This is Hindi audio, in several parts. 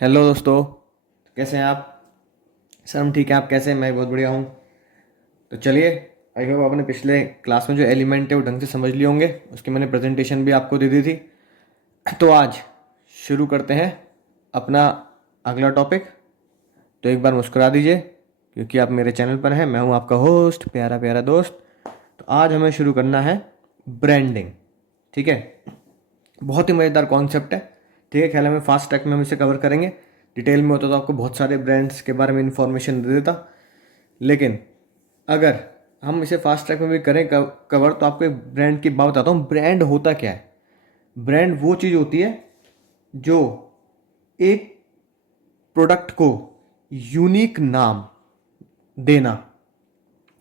हेलो दोस्तों। कैसे हैं आप? सर हम ठीक हैं, आप कैसे हैं? मैं बहुत बढ़िया हूँ। तो चलिए, आई होप आपने पिछले क्लास में जो एलिमेंट है वो ढंग से समझ लिए होंगे। उसकी मैंने प्रेजेंटेशन भी आपको दे दी थी। तो आज शुरू करते हैं अपना अगला टॉपिक। तो एक बार मुस्कुरा दीजिए, क्योंकि आप मेरे चैनल पर हैं। मैं हूँ आपका होस्ट, प्यारा प्यारा दोस्त। तो आज हमें शुरू करना है ब्रांडिंग। ठीक है, बहुत ही मज़ेदार कॉन्सेप्ट है। ठीक है, ख्याल है हमें फास्ट ट्रैक में हम इसे कवर करेंगे। डिटेल में होता तो आपको बहुत सारे ब्रांड्स के बारे में इंफॉर्मेशन दे देता, लेकिन अगर हम इसे फास्ट ट्रैक में भी करें कवर, तो आपको एक ब्रांड की बात बताता हूँ। ब्रांड होता क्या है? ब्रांड वो चीज़ होती है जो एक प्रोडक्ट को यूनिक नाम देना,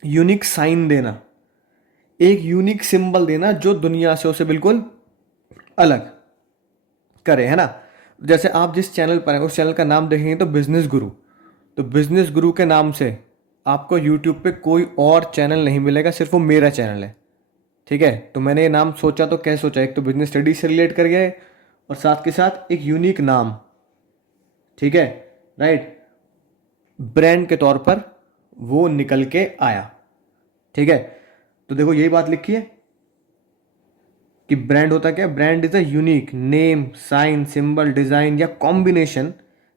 यूनिक साइन देना, एक यूनिक सिंबल देना जो दुनिया से उसे बिल्कुल अलग करे, है ना। जैसे आप जिस चैनल पर हैं उस चैनल का नाम देखेंगे तो बिजनेस गुरु। तो बिजनेस गुरु के नाम से आपको यूट्यूब पे कोई और चैनल नहीं मिलेगा, सिर्फ वो मेरा चैनल है। ठीक है, तो मैंने ये नाम सोचा तो कैसे सोचा, एक तो बिजनेस स्टडी से रिलेट कर गया है और साथ के साथ एक यूनिक नाम। ठीक है, राइट, ब्रांड के तौर पर वो निकल के आया। ठीक है, तो देखो यही बात लिखी है कि ब्रांड होता क्या है। Brand is a unique name, sign, symbol, design या कॉम्बिनेशन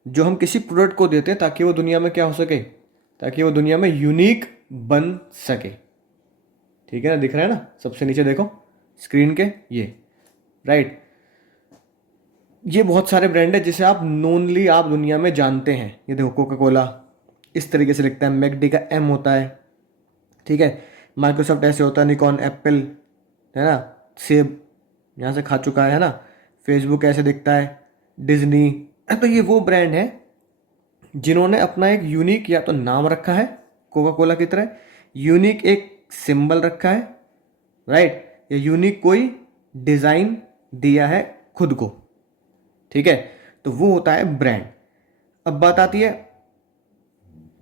जो हम किसी प्रोडक्ट को देते हैं ताकि वो दुनिया में क्या हो सके, ताकि वो दुनिया में यूनिक बन सके। ठीक है ना, दिख रहा है ना सबसे नीचे देखो स्क्रीन के, ये राइट। ये बहुत सारे ब्रांड है जिसे आप नोनली आप दुनिया में जानते हैं। ये देखो कोका कोला इस तरीके से लिखता है, मैकडी का एम होता है। ठीक है, माइक्रोसॉफ्ट ऐसे होता है, निकॉन, एप्पल, है ना, सेब यहाँ से खा चुका है ना। फेसबुक ऐसे दिखता है, डिज्नी। तो ये वो ब्रांड है जिन्होंने अपना एक यूनिक या तो नाम रखा है कोका कोला की तरह, यूनिक एक सिंबल रखा है, राइट, या यूनिक कोई डिज़ाइन दिया है खुद को। ठीक है, तो वो होता है ब्रांड। अब बात आती है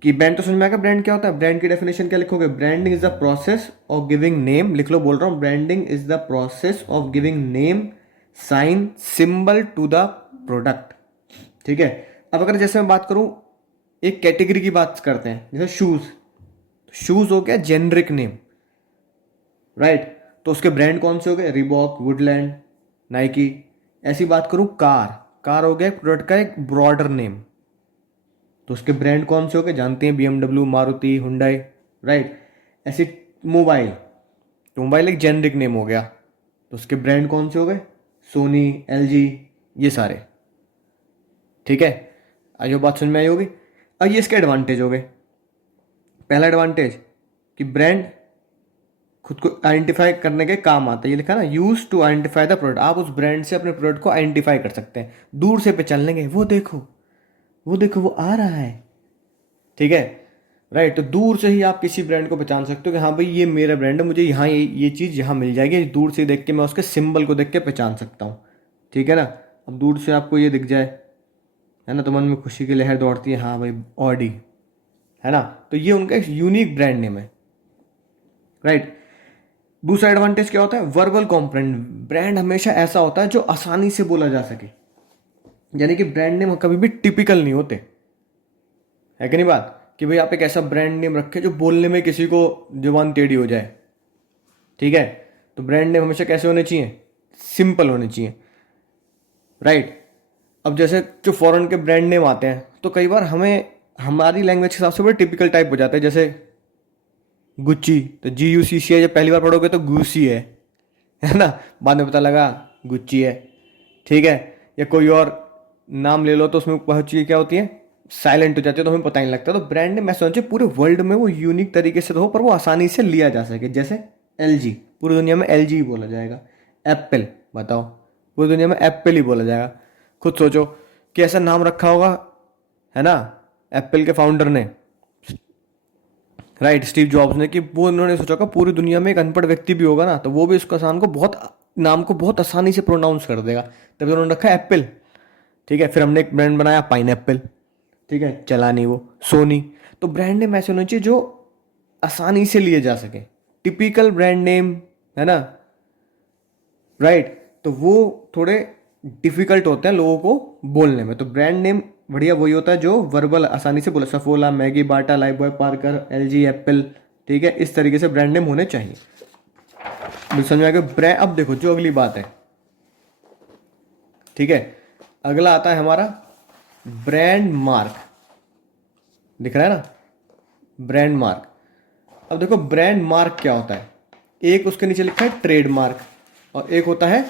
कि ब्रांड तो समझ में आएगा। ब्रांड क्या होता है? ब्रांड की डेफिनेशन क्या लिखोगे? Branding is the process of giving name, लिख लो, बोल रहा हूं, branding is the process of giving name, sign, symbol to the product. ठीक है, अब अगर जैसे मैं बात करूं, एक कैटेगरी की बात करते हैं, जैसे शूज। शूज हो गया जेनरिक नेम, राइट, तो उसके ब्रांड कौन से हो गए? Reebok, Woodland, Nike. ऐसी बात करूं कार, कार हो गया प्रोडक्ट का एक ब्रॉडर नेम, तो उसके ब्रांड कौन से हो गए? जानते हैं, BMW, मारुति, हुंडई, राइट। ऐसे मोबाइल, तो मोबाइल एक जेनरिक नेम हो गया, तो उसके ब्रांड कौन से हो गए? सोनी, LG, ये सारे। ठीक है, आइए बात समझ में आई होगी। अब ये इसके एडवांटेज हो गए। पहला एडवांटेज कि ब्रांड खुद को आइडेंटिफाई करने के काम आता है। ये लिखा ना, use to identify the product. आप उस ब्रांड से अपने प्रोडक्ट को आइडेंटिफाई कर सकते हैं, दूर से पहचान लेंगे, वो देखो, वो देखो, वो आ रहा है। ठीक है, राइट, तो दूर से ही आप किसी ब्रांड को पहचान सकते हो कि हाँ भाई ये मेरा ब्रांड है, मुझे यहाँ ये चीज़ यहाँ मिल जाएगी। दूर से देख के मैं उसके सिंबल को देख के पहचान सकता हूँ। ठीक है ना, अब दूर से आपको ये दिख जाए, है ना, तो मन में खुशी की लहर दौड़ती है, हाँ भाई ऑडी, है ना। तो ये उनका एक यूनिक ब्रांड नेम है, राइट। दूसरा एडवांटेज क्या होता है? Verbal comprehend. ब्रांड हमेशा ऐसा होता है जो आसानी से बोला जा सके, यानी कि ब्रांड नेम कभी भी टिपिकल नहीं होते, है कि नहीं बात, कि भाई आप एक ऐसा ब्रांड नेम रखें जो बोलने में किसी को जुबान टेढ़ी हो जाए। ठीक है, तो ब्रांड नेम हमेशा कैसे होने चाहिए? सिंपल होने चाहिए, राइट। अब जैसे जो फॉरेन के ब्रांड नेम आते हैं तो कई बार हमें हमारी लैंग्वेज के हिसाब से बड़े टिपिकल टाइप हो जाते हैं। जैसे गुच्ची, तो GUCC है, जब पहली बार पढ़ोगे तो गूसी है ना, बाद में पता लगा गुच्ची है। ठीक है, या कोई और नाम ले लो तो उसमें बहुत चीज़ें क्या होती हैं, साइलेंट हो जाती है, तो हमें पता नहीं लगता। तो ब्रांड नेम मैं सोचे पूरे वर्ल्ड में वो यूनिक तरीके से तो हो, पर वो आसानी से लिया जा सके। जैसे LG, पूरी दुनिया में LG ही बोला जाएगा। एप्पल, बताओ, पूरी दुनिया में एप्पल ही बोला जाएगा। खुद सोचो कि ऐसा नाम रखा होगा, है ना, एप्पल के फाउंडर ने, राइट, स्टीव जॉब्स ने, कि वो उन्होंने सोचा कि पूरी दुनिया में एक अनपढ़ व्यक्ति भी होगा ना तो वो भी उसका नाम को बहुत आसानी से प्रोनाउंस कर देगा, तभी उन्होंने रखा एप्पल। ठीक है, फिर हमने एक ब्रांड बनाया पाइनएप्पल। ठीक है, चला नहीं वो। सोनी। तो ब्रांड नेम ऐसे होने चाहिए जो आसानी से लिए जा सके, टिपिकल ब्रांड नेम, है ना, राइट। तो वो थोड़े डिफिकल्ट होते हैं लोगों को बोलने में। तो ब्रांड नेम बढ़िया वही होता है जो वर्बल आसानी से बोला, सफोला, मैगी, बाटा, लाइफबॉय, पार्कर, एलजी, एप्पल, ठीक है, इस तरीके से ब्रांड नेम होने चाहिए। समझ में आ गया ब्रांड। अब देखो जो अगली बात है, ठीक है, अगला आता है हमारा ब्रांड मार्क, दिख रहा है ना, ब्रांड मार्क। अब देखो ब्रांड मार्क क्या होता है, एक उसके नीचे लिखा है ट्रेडमार्क और एक होता है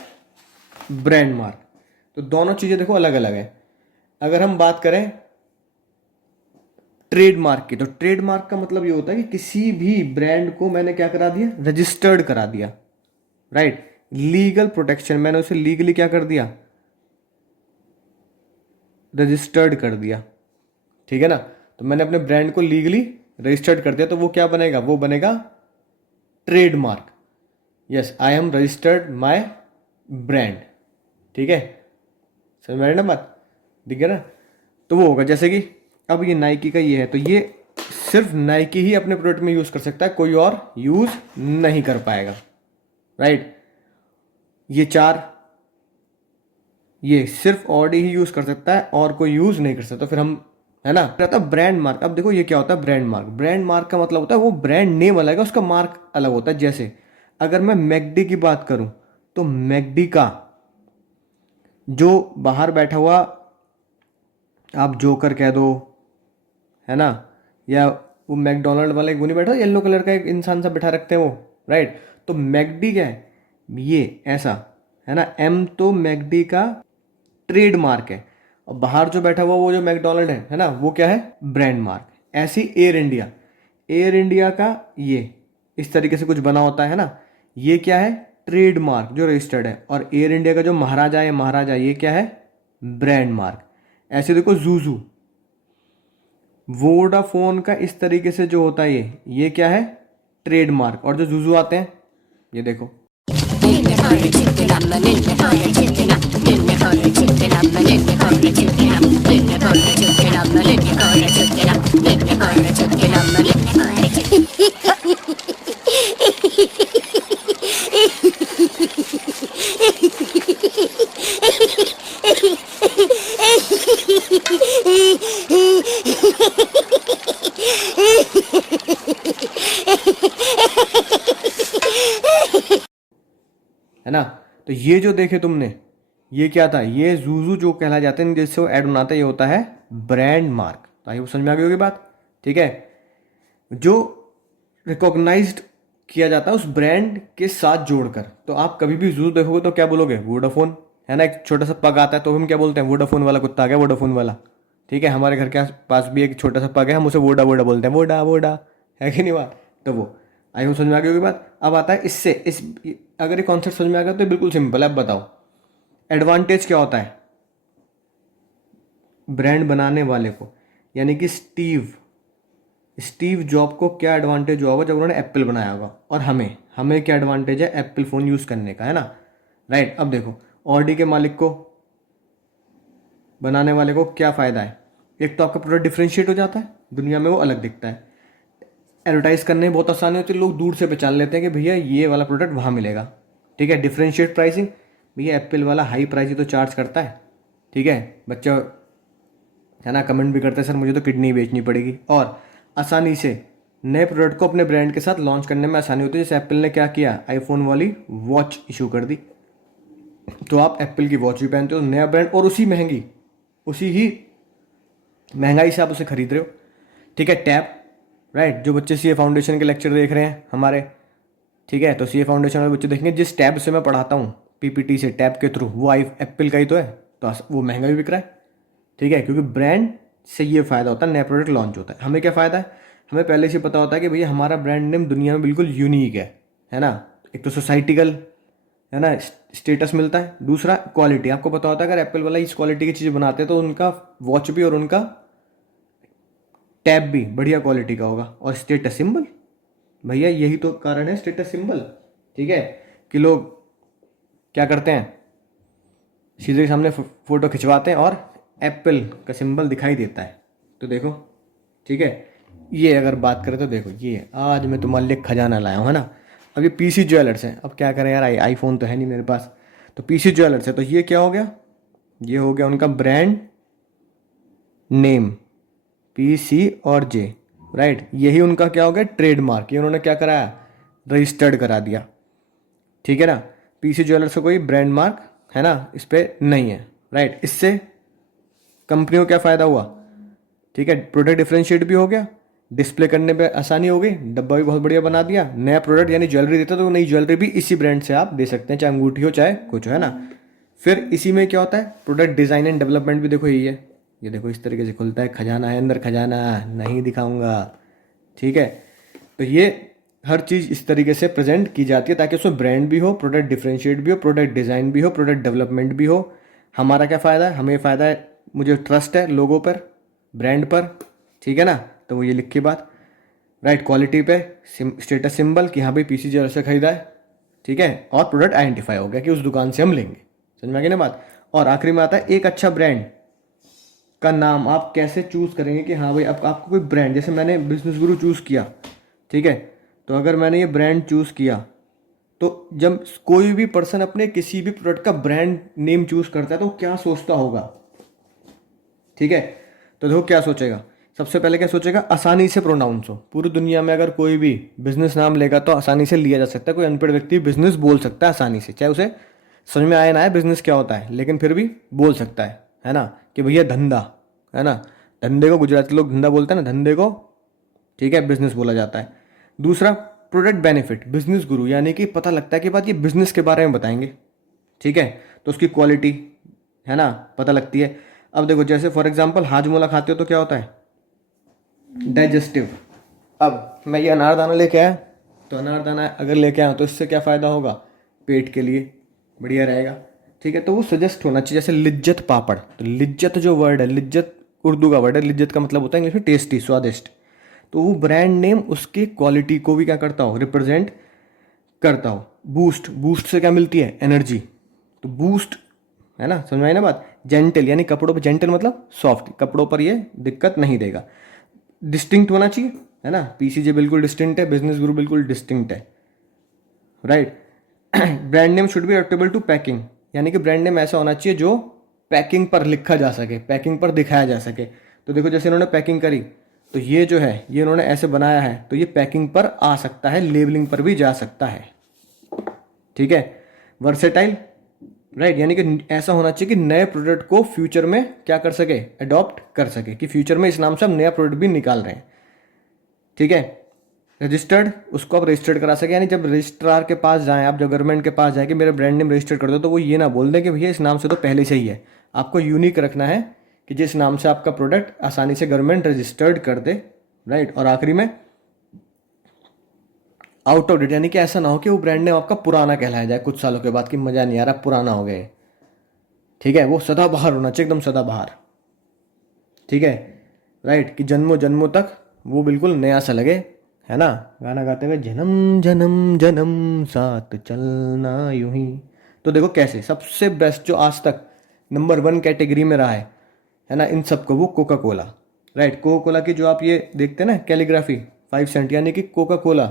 ब्रांड मार्क। तो दोनों चीजें देखो अलग अलग है। अगर हम बात करें ट्रेडमार्क की, तो ट्रेडमार्क का मतलब ये होता है कि किसी भी ब्रांड को मैंने क्या करा दिया, रजिस्टर्ड करा दिया, राइट, लीगल प्रोटेक्शन, मैंने उसे लीगली क्या कर दिया, रजिस्टर्ड कर दिया, ठीक है ना। तो मैंने अपने ब्रांड को लीगली रजिस्टर्ड कर दिया, तो वो क्या बनेगा, वो बनेगा trademark. Yes, I am registered my brand, ठीक है, समझ में आ रही ना बात, दिख गया ना। तो वो होगा जैसे कि अब ये नाइकी का ये है, तो ये सिर्फ नाइकी ही अपने प्रोडक्ट में यूज कर सकता है, कोई और यूज नहीं कर पाएगा, राइट। ये चार, ये सिर्फ ऑडी ही यूज कर सकता है और कोई यूज नहीं कर सकता। तो फिर हम, है ना, रहता ब्रांड मार्क। अब देखो ये क्या होता है ब्रांड मार्क। ब्रांड मार्क का मतलब होता है वो ब्रांड नेम अलग है, उसका मार्क अलग होता है। जैसे अगर मैं मैकडी की बात करूं, तो मैकडी का जो बाहर बैठा हुआ, आप जोकर कह दो, है ना, या वो मैकडोनल्ड वाला एक वो नहीं बैठा, येलो कलर का एक इंसान सा बैठा रखते हैं वो, राइट। तो मैकडी क्या है, ये ऐसा, है ना, एम तो मैकडी का ट्रेडमार्क है, और बाहर जो बैठा हुआ वो जो मैकडोनल्ड है ना, वो क्या है, ब्रांड मार्क। ऐसी एयर इंडिया, एयर इंडिया का ये इस तरीके से कुछ बना होता है ना, ये क्या है, ट्रेडमार्क जो रजिस्टर्ड है। और एयर इंडिया का जो महाराजा है, महाराजा, ये क्या है, ब्रांड मार्क। ऐसे देखो जूजू, वोडाफोन का इस तरीके से जो होता है ये क्या है, ट्रेडमार्क। और जो जूजू आते हैं, ये देखो, है ना। तो ये जो देखे तुमने, ये क्या था, ये जूजू जो कहला जाते हैं, जिससे वो ऐड बनाता है, ये होता है ब्रांड मार्क। तो आई वो समझ में आ गई होगी बात, ठीक है। जो रिकॉग्नाइज्ड किया जाता है उस ब्रांड के साथ जोड़कर। तो आप कभी भी जूजू देखोगे तो क्या बोलोगे, वोडाफोन, है ना, एक छोटा सा पग आता है तो हम क्या बोलते हैं, वोडाफोन वाला कुत्ता आ गया, वोडाफोन वाला, ठीक है। हमारे घर के पास भी एक छोटा सा पग है, हम उसे वोडा वोडा बोलते हैं, वोडा वोडा, है कि नहीं बात। तो वो आई होप समझ में आ गई होगी बात। अब आता है इससे इस, अगर ये कॉन्सेप्ट समझ में आ गया तो बिल्कुल सिंपल है। अब बताओ एडवांटेज क्या होता है ब्रांड बनाने वाले को, यानी कि स्टीव जॉब को क्या एडवांटेज हुआ होगा जब उन्होंने एप्पल बनाया होगा, और हमें क्या एडवांटेज है एप्पल फ़ोन यूज़ करने का, है ना, राइट। अब देखो ऑडी के मालिक को, बनाने वाले को क्या फ़ायदा है, एक तो आपका प्रोडक्ट डिफ्रेंशिएट हो जाता है, दुनिया में वो अलग दिखता है, एडवर्टाइज करने में बहुत आसानी होती है, लोग दूर से पहचान लेते हैं कि भैया ये वाला प्रोडक्ट वहाँ मिलेगा, ठीक है। डिफ्रेंशिएट प्राइसिंग, भैया एप्पल वाला हाई प्राइस ही तो चार्ज करता है, ठीक है। बच्चा, है ना, कमेंट भी करते हैं सर मुझे तो किडनी बेचनी पड़ेगी। और आसानी से नए प्रोडक्ट को अपने ब्रांड के साथ लॉन्च करने में आसानी होती है। जैसे एप्पल ने क्या किया, आईफोन वाली वॉच इशू कर दी, तो आप एप्पल की वॉच भी पहनते हो, नया ब्रांड, और उसी ही महंगाई से आप उसे खरीद रहे हो, ठीक है। टैब, राइट, जो बच्चे सीए फाउंडेशन के लेक्चर देख रहे हैं हमारे, ठीक है, तो सीए फाउंडेशन वाले बच्चे देखेंगे जिस टैब से मैं पढ़ाता हूँ पीपीटी से, टैब के थ्रू, वो एप्पल का ही तो है, तो वो महंगा भी बिक रहा है, ठीक है। क्योंकि ब्रांड से ये फ़ायदा होता है, नया प्रोडक्ट लॉन्च होता है। हमें क्या फ़ायदा है, हमें पहले से पता होता है कि भैया हमारा ब्रांड नेम दुनिया में बिल्कुल यूनिक है ना। एक तो सोसाइटिकल, है ना, स्टेटस मिलता है, दूसरा क्वालिटी, आपको पता होता है अगर एप्पल वाला इस क्वालिटी की चीज़ बनाते हैं तो उनका वॉच भी और उनका टैब भी बढ़िया क्वालिटी का होगा। और स्टेटस सिंबल, भैया यही तो कारण है स्टेटस सिंबल, ठीक है, कि लोग क्या करते हैं, सीधे के सामने फ़ोटो खिंचवाते हैं और एप्पल का सिंबल दिखाई देता है। तो देखो, ठीक है, ये अगर बात करें तो देखो, ये आज मैं तुम्हारे लिए खजाना लाया हूँ, है ना। अब ये पीसी ज्वेलर्स है, अब क्या करें यार, आईफोन तो है नहीं मेरे पास, तो पीसी ज्वेलर्स है, तो ये क्या हो गया, ये हो गया उनका ब्रांड नेम, पी सी और जे, राइट, यही उनका क्या हो गया, ट्रेडमार्क, ये उन्होंने क्या कराया, रजिस्टर्ड करा दिया। ठीक है ना। पीसी ज्वेलर्स का कोई ब्रांड मार्क है ना इस पे नहीं है, राइट। इससे कंपनी को क्या फ़ायदा हुआ, ठीक है, प्रोडक्ट डिफरेंशिएट भी हो गया, डिस्प्ले करने पे आसानी हो गई, डब्बा भी बहुत बढ़िया बना दिया, नया प्रोडक्ट यानी ज्वेलरी देता तो नई ज्वेलरी भी इसी ब्रांड से आप दे सकते हैं, चाहे अंगूठी हो चाहे कुछ हो, है ना। फिर इसी में क्या होता है, प्रोडक्ट डिज़ाइन एंड डेवलपमेंट भी देखो यही है, ये देखो इस तरीके से खुलता है, खजाना है अंदर, खजाना नहीं दिखाऊंगा, ठीक है। तो ये हर चीज़ इस तरीके से प्रेजेंट की जाती है ताकि उसमें ब्रांड भी हो, प्रोडक्ट डिफरेंशिएट भी हो, प्रोडक्ट डिज़ाइन भी हो, प्रोडक्ट डेवलपमेंट भी हो। हमारा क्या फ़ायदा है, हमें फ़ायदा है, मुझे ट्रस्ट है लोगों पर, ब्रांड पर, ठीक है ना। तो वो ये लिख की बात, राइट, क्वालिटी पे स्टेटस सिंबल कि हाँ भाई पीसी जेल से खरीदा है, ठीक है, और प्रोडक्ट आइडेंटिफाई हो गया कि उस दुकान से हम लेंगे। समझ में आ गई ना बात। और आखिरी में आता है एक अच्छा ब्रांड का नाम आप कैसे चूज़ करेंगे कि हाँ भाई अब आपको कोई ब्रांड, जैसे मैंने बिजनेस गुरु चूज़ किया, ठीक है, तो अगर मैंने ये ब्रांड चूज़ किया तो जब कोई भी पर्सन अपने किसी भी प्रोडक्ट का ब्रांड नेम चूज़ करता है तो क्या सोचता होगा, ठीक है। तो देखो क्या सोचेगा, सबसे पहले क्या सोचेगा, आसानी से प्रोनाउंस हो। पूरी दुनिया में अगर कोई भी बिजनेस नाम लेगा तो आसानी से लिया जा सकता है, कोई अनपढ़ व्यक्ति बिजनेस बोल सकता है आसानी से, चाहे उसे समझ में आए ना आए बिजनेस क्या होता है, लेकिन फिर भी बोल सकता है ना, कि भैया धंधा, है ना। धंधे को गुजराती लोग धंधा बोलते हैं ना, धंधे को, ठीक है, बिजनेस बोला जाता है। दूसरा, प्रोडक्ट बेनिफिट, बिजनेस गुरु यानी कि पता लगता है कि बात ये बिजनेस के बारे में बताएंगे, ठीक है, तो उसकी क्वालिटी, है ना, पता लगती है। अब देखो जैसे फॉर एग्जांपल हाजमोला खाते हो तो क्या होता है, डाइजेस्टिव। अब मैं ये अनारदाना लेके आया, तो अनारदाना अगर लेके आया तो इससे क्या फ़ायदा होगा, पेट के लिए बढ़िया रहेगा, ठीक है। तो वो सजेस्ट होना चाहिए, जैसे लिज्जत पापड़, तो लिज्जत जो वर्ड है, लिज्जत उर्दू का वर्ड है, लिज्जत का मतलब होता है इंग्लिश में टेस्टी, स्वादिष्ट। तो वो ब्रांड नेम उसकी क्वालिटी को भी क्या करता हो, रिप्रेजेंट करता हो। बूस्ट, बूस्ट से क्या मिलती है, एनर्जी, तो बूस्ट, है ना, समझ में आई ना बात। जेंटल यानी कपड़ों पर, जेंटल मतलब सॉफ्ट, कपड़ों पर ये दिक्कत नहीं देगा। डिस्टिंक्ट होना चाहिए, है ना, पीसीजे बिल्कुल डिस्टिंक्ट है, बिजनेस गुरु बिल्कुल डिस्टिंक्ट है, right. Brand name should be adaptable to packing, यानी कि ब्रांड नेम ऐसा होना चाहिए जो पैकिंग पर लिखा जा सके, पैकिंग पर दिखाया जा सके। तो देखो जैसे इन्होंने पैकिंग करी, तो ये जो है ये इन्होंने ऐसे बनाया है, तो ये पैकिंग पर आ सकता है, लेबलिंग पर भी जा सकता है, ठीक है। वर्सेटाइल, राइट, यानी कि ऐसा होना चाहिए कि नए प्रोडक्ट को फ्यूचर में क्या कर सके, अडॉप्ट कर सके, कि फ्यूचर में इस नाम से हम नया प्रोडक्ट भी निकाल रहे हैं, ठीक है। रजिस्टर्ड, उसको आप रजिस्टर्ड करा सके, यानी जब रजिस्ट्रार के पास जाएं आप, जब गवर्नमेंट के पास जाए कि मेरा ब्रांड नेम रजिस्टर्ड कर दो, तो वो ये ना बोल दें कि भैया इस नाम से तो पहले से ही है। आपको यूनिक रखना है कि जिस नाम से आपका प्रोडक्ट आसानी से गवर्नमेंट रजिस्टर्ड कर दे, राइट। और आखिरी में आउट ऑफ डेट, यानी कि ऐसा ना हो कि वो ब्रांड नेम आपका पुराना कहलाया जाए कुछ सालों के बाद कि मज़ा नहीं आ रहा, पुराना हो गए, ठीक है। वो सदाबहार होना चाहिए, एकदम सदाबहार, ठीक है, राइट, कि जन्मों जन्मों तक वो बिल्कुल नया सा लगे, है ना। गाना गाते हुए जन्म जन्म जन्म साथ चलना यूं ही। तो देखो कैसे सबसे बेस्ट जो आज तक नंबर 1 कैटेगरी में रहा है ना, इन सबको, वो Coca Cola, right. Coca Cola की जो आप ये देखते हैं ना कैलीग्राफी 5 सेंट, यानी कि कोका कोला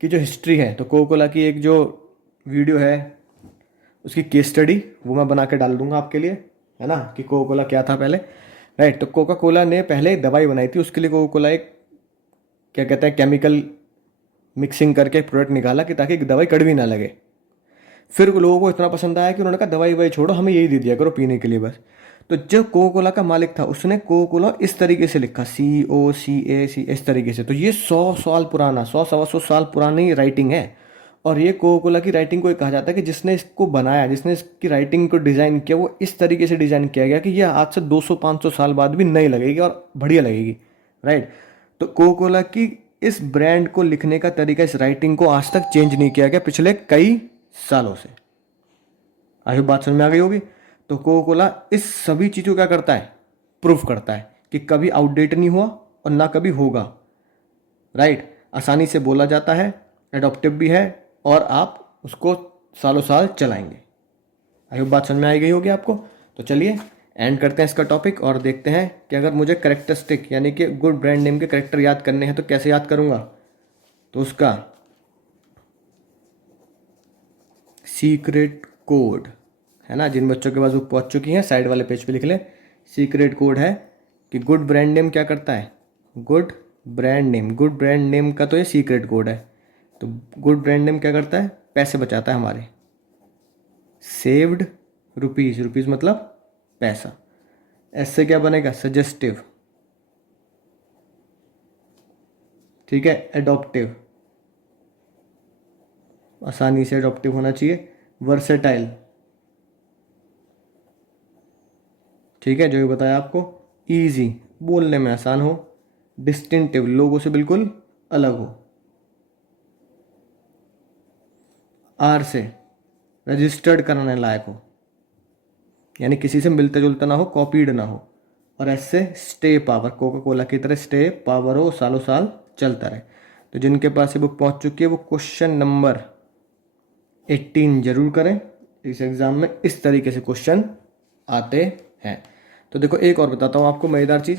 की जो हिस्ट्री है, तो कोका कोला की एक जो वीडियो है उसकी केस स्टडी वो मैं बना के डाल दूंगा आपके लिए, है ना, कि कोका कोला क्या था पहले, राइट। तो कोका कोला ने पहले एक दवाई बनाई थी, उसके लिए कोका कोला एक क्या कहते हैं केमिकल मिक्सिंग करके एक प्रोडक्ट निकाला कि ताकि दवाई कड़वी ना लगे। फिर लोगों को इतना पसंद आया कि उन्होंने कहा दवाई ववाई छोड़ो, हमें यही दे दिया करो पीने के लिए बस। तो जो कोका कोला का मालिक था उसने कोका कोला इस तरीके से लिखा, COCAC, इस तरीके से। तो ये 100 साल पुराना, 100 सवा 100 साल पुरानी राइटिंग है। और ये कोका कोला की राइटिंग को कहा जाता है कि जिसने इसको बनाया, जिसने इसकी राइटिंग को डिज़ाइन किया, वो इस तरीके से डिज़ाइन किया गया कि ये आज से 200-500 साल बाद भी नई लगेगी और बढ़िया लगेगी, राइट। तो कोका कोला की इस ब्रांड को लिखने का तरीका, इस राइटिंग को आज तक चेंज नहीं किया गया पिछले कई सालों से। आई होप बात समझ में आ गई होगी। तो कोका कोला इस सभी चीज़ों को क्या करता है, प्रूफ करता है कि कभी आउटडेट नहीं हुआ और ना कभी होगा, राइट। आसानी से बोला जाता है, एडॉप्टिव भी है, और आप उसको सालों साल चलाएंगे। आई होप बात समझ में आई गई होगी आपको। तो चलिए एंड करते हैं इसका टॉपिक और देखते हैं कि अगर मुझे करेक्टरिस्टिक यानी कि गुड ब्रांड नेम के करेक्टर याद करने हैं तो कैसे याद करूंगा। तो उसका सीक्रेट कोड, है ना, जिन बच्चों के पास बुक पहुंच चुकी है साइड वाले पेज पे लिख ले, सीक्रेट कोड है कि गुड ब्रांड नेम क्या करता है, गुड ब्रांड नेम का तो ये सीक्रेट कोड है। तो गुड ब्रांड नेम क्या करता है, पैसे बचाता है हमारे, सेव्ड रुपीज़, रुपीज़ मतलब पैसा। एस से क्या बनेगा, सजेस्टिव, ठीक है, एडॉप्टिव, आसानी से एडॉप्टिव होना चाहिए, वर्सेटाइल, ठीक है, जो भी बताया आपको, इजी, बोलने में आसान हो, डिस्टिंक्टिव, लोगों से बिल्कुल अलग हो, आर से रजिस्टर्ड कराने लायक हो, यानी किसी से मिलता जुलता ना हो, कॉपीड ना हो, और एस से स्टे पावर, कोका कोला की तरह स्टे पावर हो, सालों साल चलता रहे। तो जिनके पास ये बुक पहुंच चुकी है वो क्वेश्चन नंबर 18 जरूर करें, इस एग्ज़ाम में इस तरीके से क्वेश्चन आते हैं। तो देखो एक और बताता हूँ आपको मज़ेदार चीज़,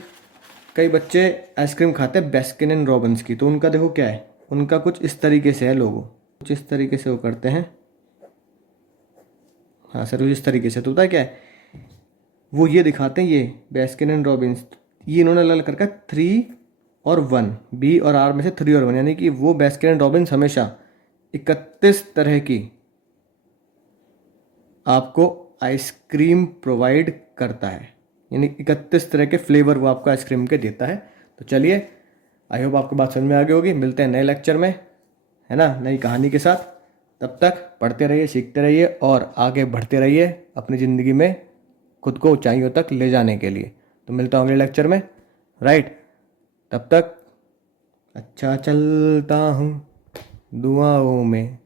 कई बच्चे आइसक्रीम खाते हैं बेस्किन एंड रॉबिन्स की, तो उनका देखो क्या है, उनका कुछ इस तरीके से है लोगो, कुछ इस तरीके से वो करते हैं, हाँ सर इस तरीके से, तो पता है क्या है, वो ये दिखाते हैं, ये बेस्किन एंड रॉबिन्स, ये इन्होंने अलग अलग करके 3 और 1, बी और आर में से 3 और 1, यानी कि वो बेस्किन एंड रॉबिन्स हमेशा 31 तरह की आपको आइसक्रीम प्रोवाइड करता है, यानी 31 तरह के फ्लेवर वो आपको आइसक्रीम के देता है। तो चलिए, आई होप आपको बात समझ में आ गई होगी, मिलते हैं नए लेक्चर में, है ना, नई कहानी के साथ। तब तक पढ़ते रहिए, सीखते रहिए और आगे बढ़ते रहिए अपनी ज़िंदगी में खुद को ऊंचाइयों तक ले जाने के लिए। तो मिलता हूँ अगले लेक्चर में, राइट, तब तक अच्छा चलता हूँ दुआओं में।